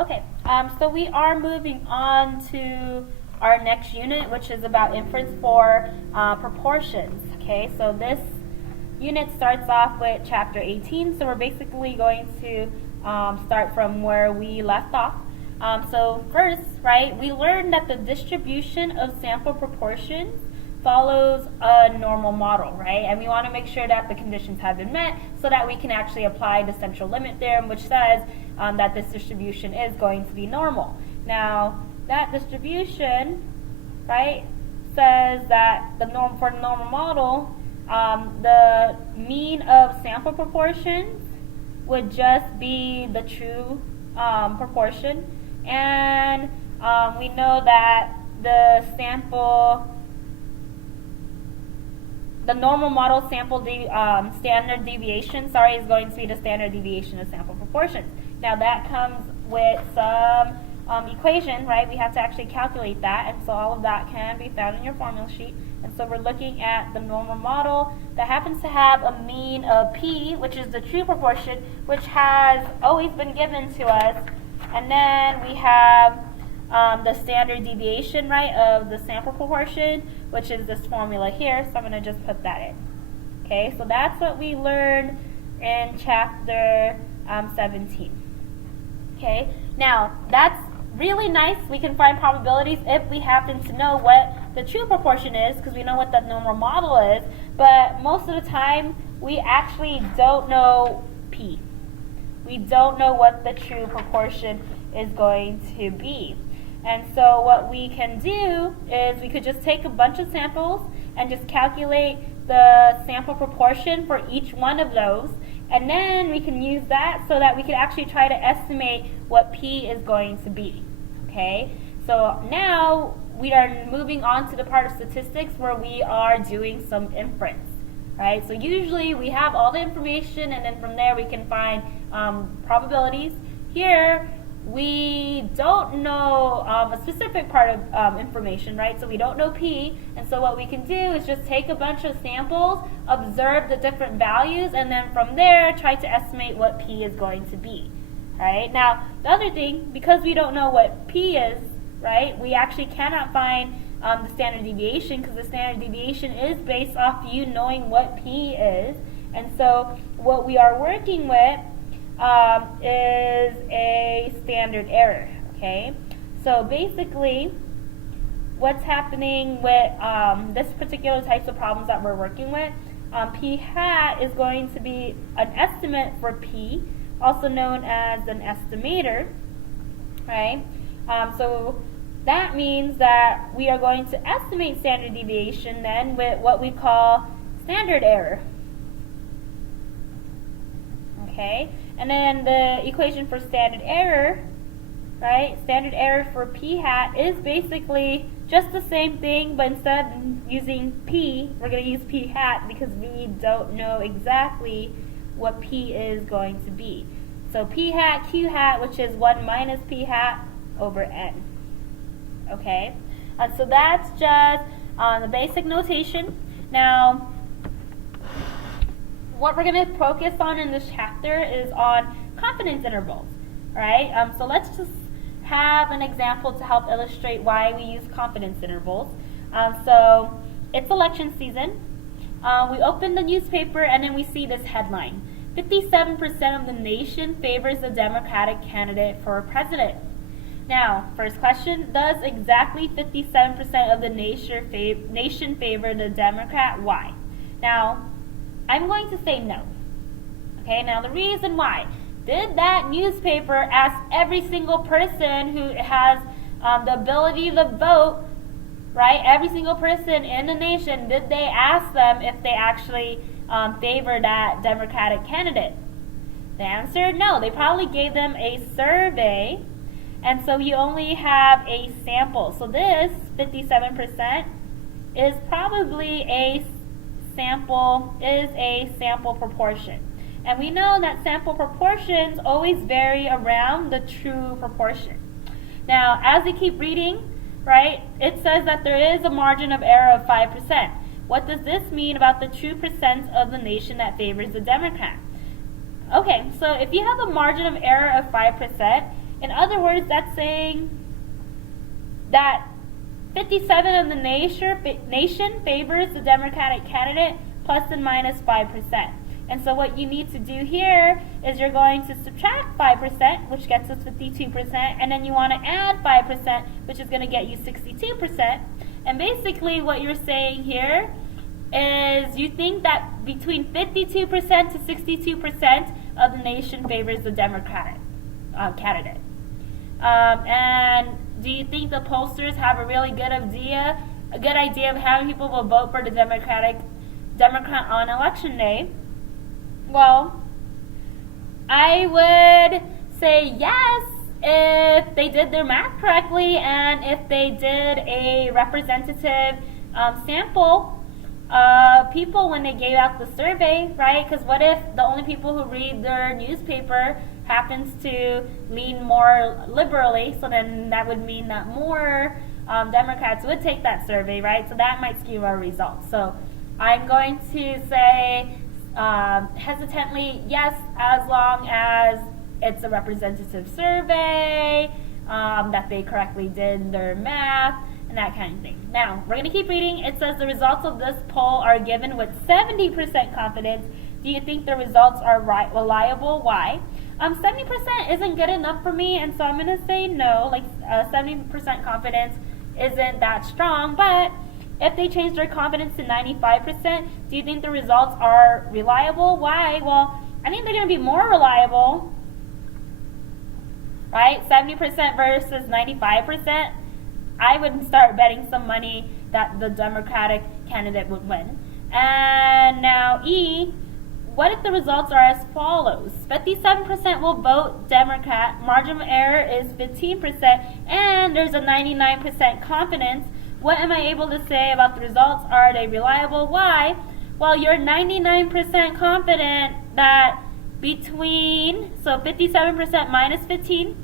Okay, so we are moving on to our next unit, which is about inference for proportions. Okay, so this unit starts off with chapter 18, so we're basically going to start from where we left off. So first, right, we learned that the distribution of sample proportions follows a normal model, right? And we want to make sure that the conditions have been met so that we can actually apply the central limit theorem, which says that this distribution is going to be normal. Now, that distribution, right, says that for the normal model, the mean of sample proportions would just be the true proportion, and we know that the normal model standard deviation, is going to be the standard deviation of sample proportions. Now that comes with some equation, right? We have to actually calculate that, and so all of that can be found in your formula sheet. And so we're looking at the normal model that happens to have a mean of p, which is the true proportion, which has always been given to us. And then we have the standard deviation, right, of the sample proportion, which is this formula here. So I'm going to just put that in. Okay, so that's what we learned in chapter 17. Okay, now that's really nice. We can find probabilities if we happen to know what the true proportion is, because we know what the normal model is, but most of the time we actually don't know p. We don't know what the true proportion is going to be. And so what we can do is we could just take a bunch of samples and just calculate the sample proportion for each one of those, and then we can use that so that we can actually try to estimate what p is going to be. Okay, so now we are moving on to the part of statistics where we are doing some inference. Right, so usually we have all the information, and then from there we can find probabilities. Here we don't know a specific part of information, right? So we don't know p, and so what we can do is just take a bunch of samples, observe the different values, and then from there try to estimate what p is going to be. Right? Now, the other thing, because we don't know what p is, right, we actually cannot find the standard deviation, because the standard deviation is based off you knowing what p is. And so what we are working with is a standard error. Okay, so basically what's happening with this particular types of problems that we're working with, p hat is going to be an estimate for p, also known as an estimator, right? So that means that we are going to estimate standard deviation then with what we call standard error. Okay, and then the equation for standard error, right? Standard error for p hat is basically just the same thing, but instead of using p, we're going to use p hat because we don't know exactly what p is going to be. So p hat q hat, which is 1 minus p hat over n. Okay, so that's just the basic notation. Now, what we're going to focus on in this chapter is on confidence intervals, right? So let's just have an example to help illustrate why we use confidence intervals. So it's election season. We open the newspaper and then we see this headline: 57% of the nation favors the Democratic candidate for president. Now, first question, does exactly 57% of the nation favor the Democrat? Why? Now, I'm going to say no. Okay, now the reason why. Did that newspaper ask every single person who has the ability to vote, right, every single person in the nation, did they ask them if they actually favor that Democratic candidate? The answer, no. They probably gave them a survey, and so you only have a sample. So this 57% is probably a sample proportion. And we know that sample proportions always vary around the true proportion. Now, as we keep reading, right, it says that there is a margin of error of 5%. What does this mean about the true percent of the nation that favors the Democrat? Okay, so if you have a margin of error of 5%, In other words, that's saying that 57 of the nation favors the Democratic candidate plus and minus 5%. And so what you need to do here is you're going to subtract 5%, which gets us 52%, and then you want to add 5%, which is going to get you 62%. And basically what you're saying here is you think that between 52% to 62% of the nation favors the Democratic candidate. And do you think the pollsters have a really good idea of how many people will vote for the Democrat on election day? Well, I would say yes if they did their math correctly and if they did a representative sample of people when they gave out the survey, right? Because what if the only people who read their newspaper happens to lean more liberally, so then that would mean that more Democrats would take that survey, right? So that might skew our results. So I'm going to say hesitantly yes, as long as it's a representative survey, that they correctly did their math, and that kind of thing. Now, we're going to keep reading. It says the results of this poll are given with 70% confidence. Do you think the results are reliable? Why? 70% isn't good enough for me, and so I'm going to say no. Like 70% confidence isn't that strong, but if they change their confidence to 95%, do you think the results are reliable? Why? Well, I think they're going to be more reliable, right? 70% versus 95%. I would start betting some money that the Democratic candidate would win. And now E, what if the results are as follows? 57% will vote Democrat, margin of error is 15%, and there's a 99% confidence. What am I able to say about the results? Are they reliable? Why? Well, you're 99% confident that between, so 57% minus 15,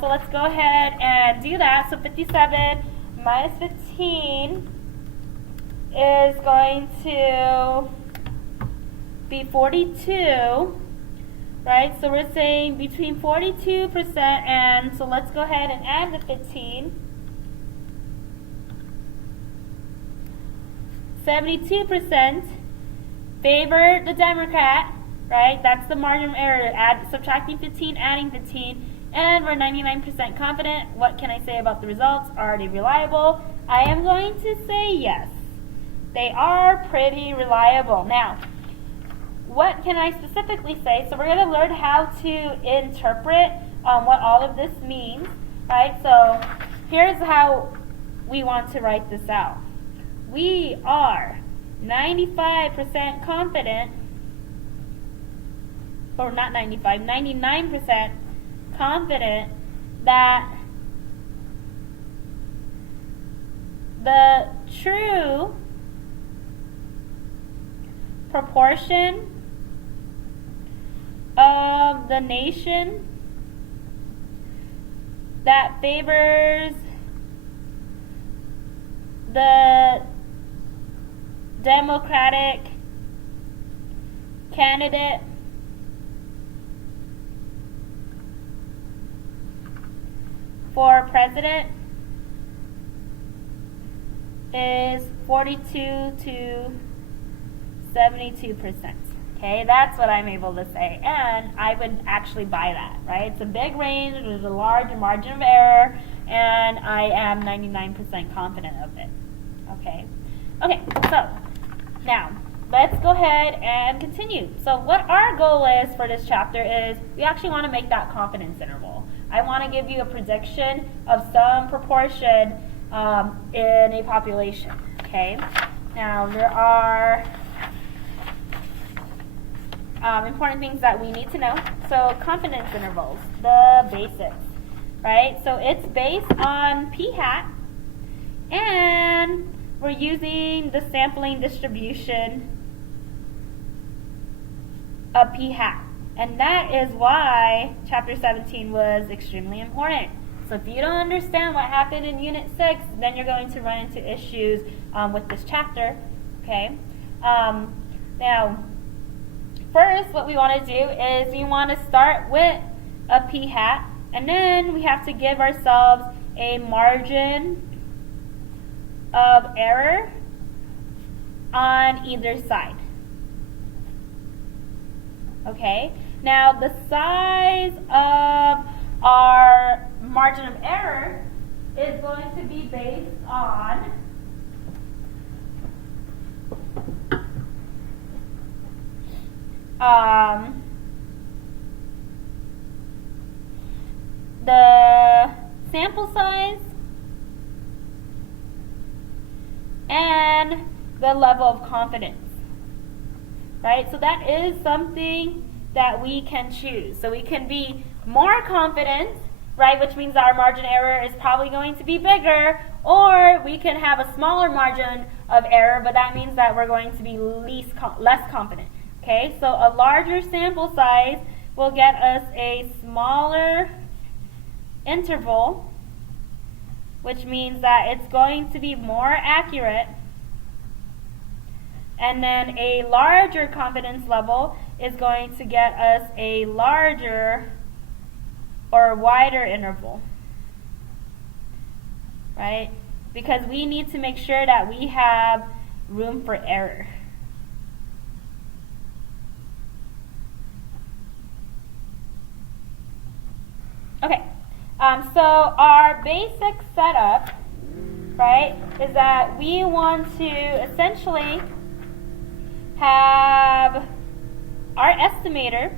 so let's go ahead and do that. So 57 minus 15 is going to be 42, right? So we're saying between 42% and, so let's go ahead and add the 15. 72% favor the Democrat, right? That's the margin of error. Subtracting 15, adding 15, and we're 99% confident. What can I say about the results? Are they reliable? I am going to say yes. They are pretty reliable. Now, what can I specifically say? So we're going to learn how to interpret what all of this means, right? So here's how we want to write this out. We are 95% confident, or not 95, 99% confident that the true proportion of the nation that favors the Democratic candidate for president is 42 to 72%. Okay, that's what I'm able to say, and I would actually buy that, right? It's a big range, there's a large margin of error, and I am 99% confident of it. Okay, so now let's go ahead and continue. So what our goal is for this chapter is we actually want to make that confidence interval. I want to give you a prediction of some proportion in a population. Okay, now there are important things that we need to know. So confidence intervals, the basics, right? So it's based on p hat, and we're using the sampling distribution of p hat. And that is why Chapter 17 was extremely important. So if you don't understand what happened in Unit 6, then you're going to run into issues with this chapter. Okay? Now, first what we want to do is we want to start with a p hat, And then we have to give ourselves a margin of error on either side. Okay, now the size of our margin of error is going to be based on the sample size and the level of confidence, right? So that is something that we can choose. So we can be more confident, right, which means our margin error is probably going to be bigger, or we can have a smaller margin of error, but that means that we're going to be less confident. Okay, so a larger sample size will get us a smaller interval, which means that it's going to be more accurate, and then a larger confidence level is going to get us a larger or wider interval, right? Because we need to make sure that we have room for error. Okay, so our basic setup, right, is that we want to essentially have our estimator,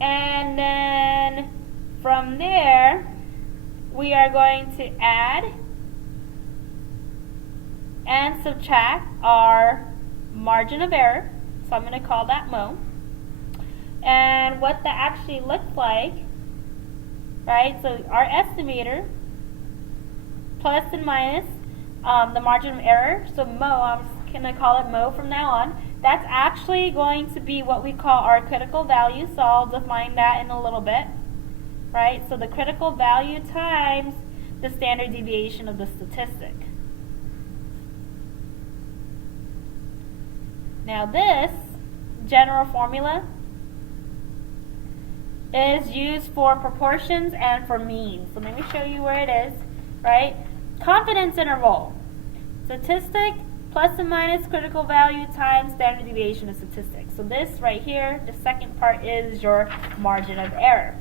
and then from there we are going to add and subtract our margin of error. So I'm going to call that MO. And what that actually looks like, right, so our estimator plus and minus the margin of error, so MO, I'm just going to call it MO from now on. That's actually going to be what we call our critical value, so I'll define that in a little bit, right? So the critical value times the standard deviation of the statistic. Now this general formula is used for proportions and for means. So let me show you where it is, right? Confidence interval. Statistic plus and minus critical value times standard deviation of statistics. So this right here, the second part, is your margin of error,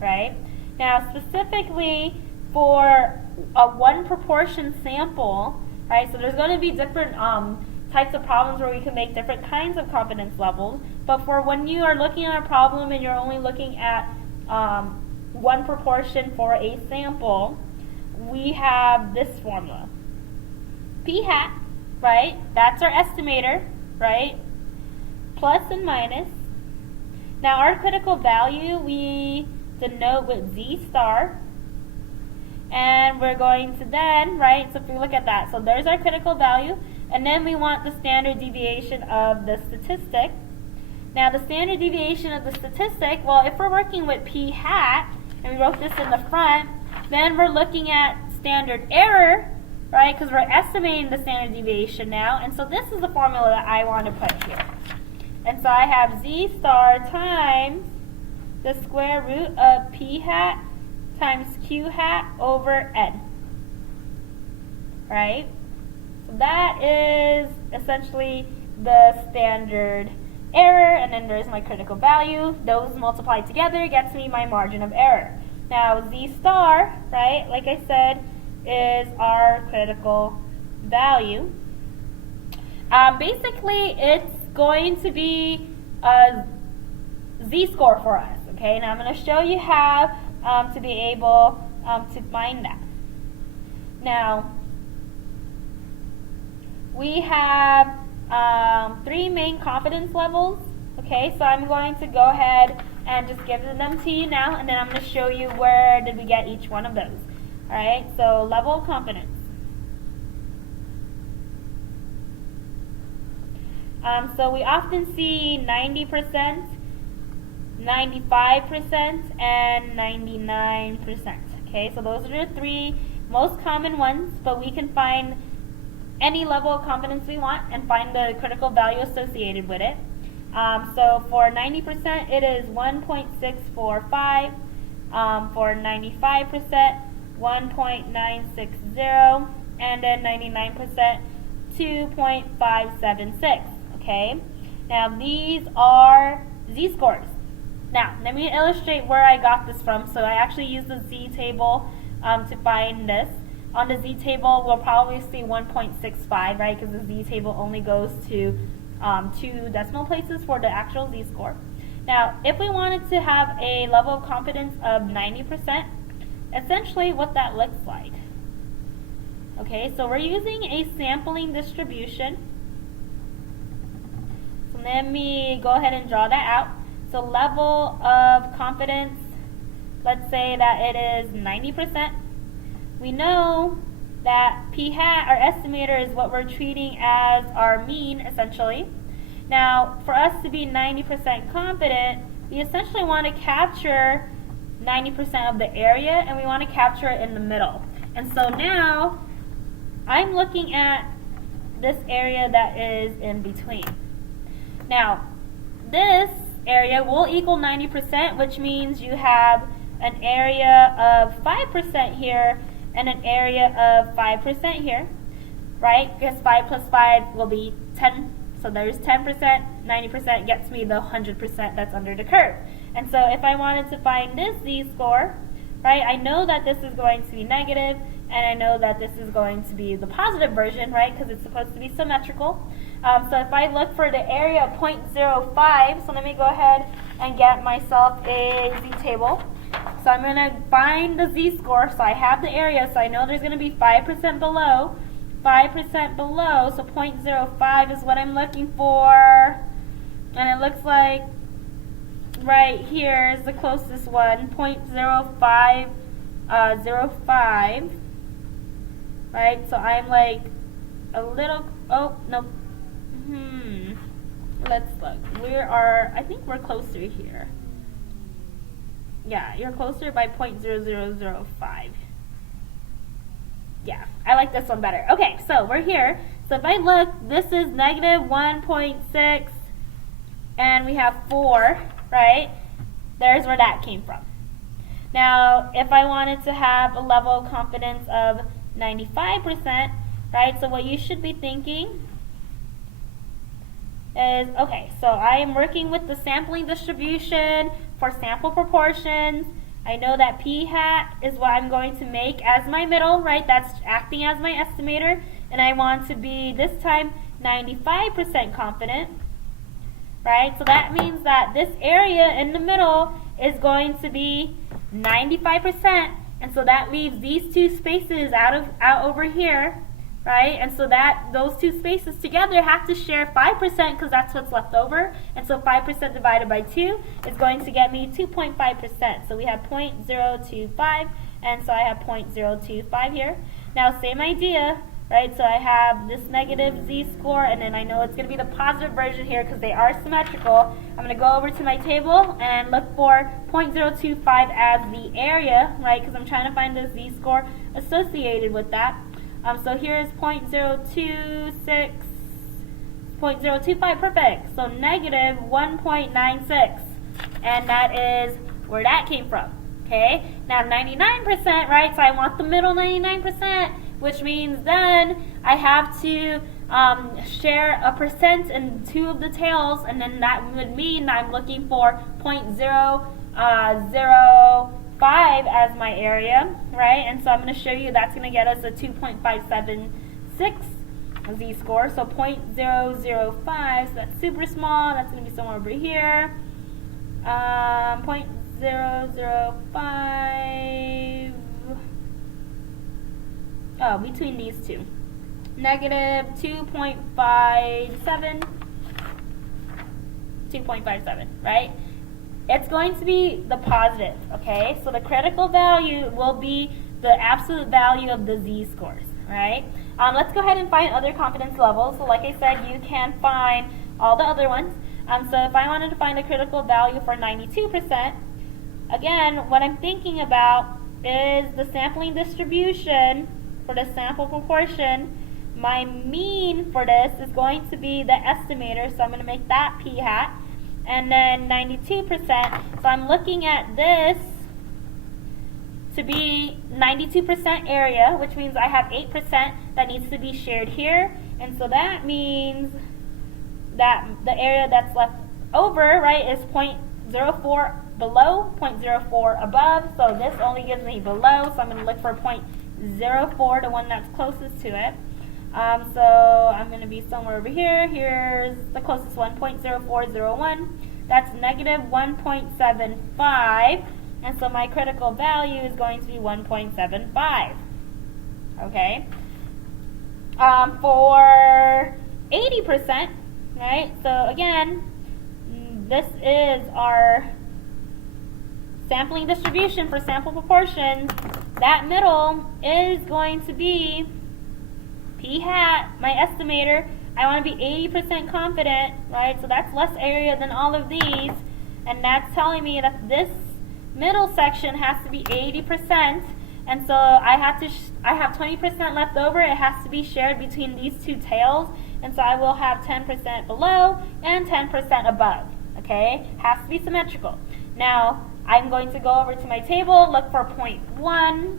right? Now specifically for a one proportion sample, right, so there's going to be different types of problems where we can make different kinds of confidence levels, but for when you are looking at a problem and you're only looking at one proportion for a sample, we have this formula. P hat, right, that's our estimator, right, plus and minus. Now our critical value we denote with Z star, and we're going to then, right, so if we look at that, so there's our critical value, and then we want the standard deviation of the statistic. Now the standard deviation of the statistic, well, if we're working with P hat, and we wrote this in the front, then we're looking at standard error, right, because we're estimating the standard deviation now, and so this is the formula that I want to put here. And so I have Z star times the square root of P hat times Q hat over N, right? So that is essentially the standard error, and then there's my critical value. Those multiplied together gets me my margin of error. Now Z star, right, like I said, is our critical value. Basically, it's going to be a Z-score for us. Okay, now I'm going to show you how to be able to find that. Now, we have three main confidence levels. Okay, so I'm going to go ahead and just give them to you now, and then I'm going to show you where did we get each one of those. Alright, so level of confidence. So we often see 90%, 95%, and 99%. Okay, so those are the three most common ones, but we can find any level of confidence we want and find the critical value associated with it. So for 90%, it is 1.645. For 95%, 1.960. And then 99%, 2.576. Okay? Now, these are z-scores. Now, let me illustrate where I got this from. So I actually used the z-table to find this. On the z-table, we'll probably see 1.65, right? Because the z-table only goes to 2 decimal places for the actual z-score. Now, if we wanted to have a level of confidence of 90%, essentially what that looks like. Okay, so we're using a sampling distribution. So let me go ahead and draw that out. So level of confidence, let's say that it is 90%. We know that p hat, our estimator, is what we're treating as our mean, essentially. Now, for us to be 90% confident, we essentially want to capture 90% of the area, and we want to capture it in the middle. And so now, I'm looking at this area that is in between. Now, this area will equal 90%, which means you have an area of 5% here and an area of 5% here, right? Because 5 plus 5 will be 10. So there's 10%, 90% gets me the 100% that's under the curve. And so if I wanted to find this z-score, right, I know that this is going to be negative, and I know that this is going to be the positive version, right, because it's supposed to be symmetrical. So if I look for the area of 0.05, so let me go ahead and get myself a z-table. So I'm going to find the z-score, so I have the area, so I know there's going to be 5% below. 5% below, so 0.05 is what I'm looking for. And it looks like right here is the closest one, 0.0505. Right, so I'm like a little, oh, no. Let's look. I think we're closer here. Yeah, you're closer by 0.0005. Yeah, I like this one better. Okay, so we're here. So if I look, this is negative 1.6, and we have 4, right? There's where that came from. Now, if I wanted to have a level of confidence of 95%, right? So what you should be thinking is, okay, so I am working with the sampling distribution for sample proportions. I know that p hat is what I'm going to make as my middle, right? That's acting as my estimator. And I want to be, this time, 95% confident, right? So that means that this area in the middle is going to be 95%. And so that leaves these two spaces out over here, right? And so that those two spaces together have to share 5% because that's what's left over. And so 5% divided by 2 is going to get me 2.5%. So we have 0.025, and so I have 0.025 here. Now same idea, right? So I have this negative z-score, and then I know it's going to be the positive version here because they are symmetrical. I'm going to go over to my table and look for 0.025 as the area, right? Because I'm trying to find the z-score associated with that. So here is 0.026, 0.025, perfect. So negative 1.96, and that is where that came from. Okay, now 99%, right? So I want the middle 99%, which means then I have to share a percent in 2 of the tails, and then that would mean that I'm looking for 0.005 as my area, right? And so I'm going to show you that's going to get us a 2.576 z-score. So 0.005, so that's super small. That's going to be somewhere over here. 0.005. Oh, between these two. Negative 2.57. 2.57, right? It's going to be the positive, okay? So the critical value will be the absolute value of the z-scores, right? Let's go ahead and find other confidence levels. So like I said, you can find all the other ones. So if I wanted to find a critical value for 92%, again, what I'm thinking about is the sampling distribution for the sample proportion my mean for this is going to be the estimator, so I'm going to make that p hat, and then 92%, so I'm looking at this to be 92% area, which means I have 8% that needs to be shared here, and so that means that the area that's left over, right, is 0.04 below, 0.04 above, so this only gives me below, so I'm going to look for 0.04, the one that's closest to it. So I'm going to be somewhere over here. Here's the closest one, 0.0401. That's negative 1.75, and so my critical value is going to be 1.75. Okay. For 80%, right? So again, this is our sampling distribution for sample proportions. That middle is going to be p hat, my estimator. I want to be 80% confident, right? So that's less area than all of these, and that's telling me that this middle section has to be 80%, and so I have 20% left over. It has to be shared between these two tails, and so I will have 10% below and 10% above. Okay, has to be symmetrical. Now I'm going to go over to my table, look for 0.1,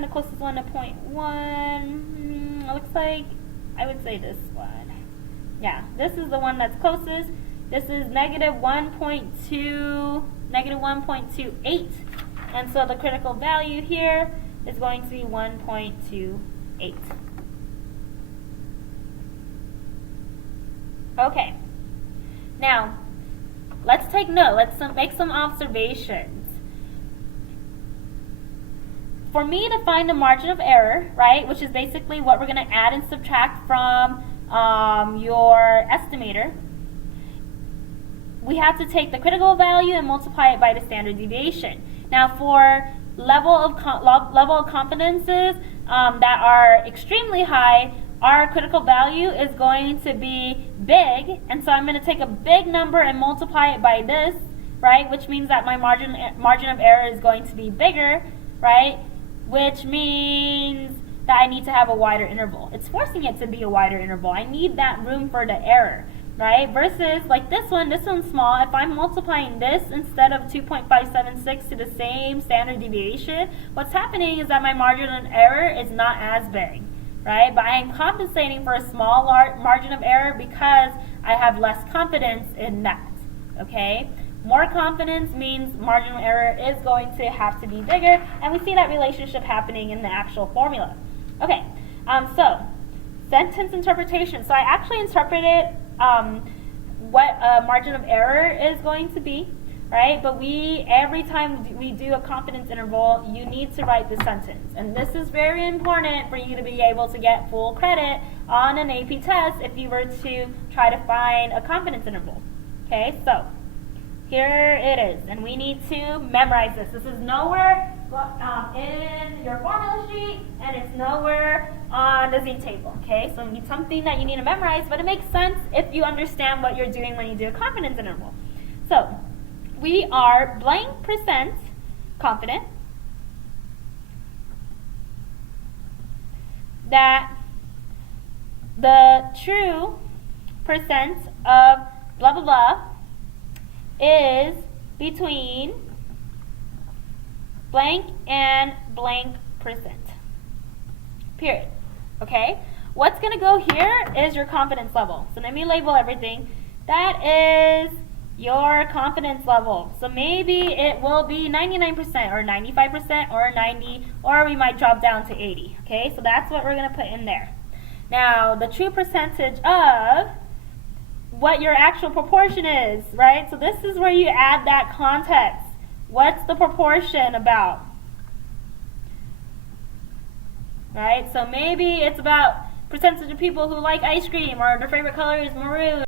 the closest one to 0.1. It looks like I would say this one. Yeah, this is the one that's closest. This is negative 1.28, and so the critical value here is going to be 1.28. Okay. Now, let's take note. Let's make some observations. For me to find the margin of error, right, which is basically what we're going to add and subtract from your estimator, we have to take the critical value and multiply it by the standard deviation. Now, for level of confidences that are extremely high, our critical value is going to be big, and so I'm going to take a big number and multiply it by this, right, which means that my margin of error is going to be bigger, right, which means that I need to have a wider interval. It's forcing it to be a wider interval. I need that room for the error, right, versus like this one's small. If I'm multiplying this instead of 2.576 to the same standard deviation, what's happening is that my margin of error is not as big. Right? But I am compensating for a small margin of error because I have less confidence in that. Okay? More confidence means margin of error is going to have to be bigger, and we see that relationship happening in the actual formula. Okay, so sentence interpretation. So I actually interpreted what a margin of error is going to be, right? But every time we do a confidence interval, you need to write the sentence. And this is very important for you to be able to get full credit on an AP test if you were to try to find a confidence interval. Okay, so here it is. And we need to memorize this. This is nowhere in your formula sheet, and it's nowhere on the Z table. Okay, so it's something that you need to memorize, but it makes sense if you understand what you're doing when you do a confidence interval. So we are blank % confident that the true percent of blah blah blah is between blank and blank %. Period. Okay? What's going to go here is your confidence level. So let me label everything. That is your confidence level. So maybe it will be 99% or 95% or 90, or we might drop down to 80. Okay? So that's what we're going to put in there. Now, the true percentage of what your actual proportion is, right? So this is where you add that context. What's the proportion about? Right? So maybe it's about percentage of people who like ice cream, or their favorite color is maroon.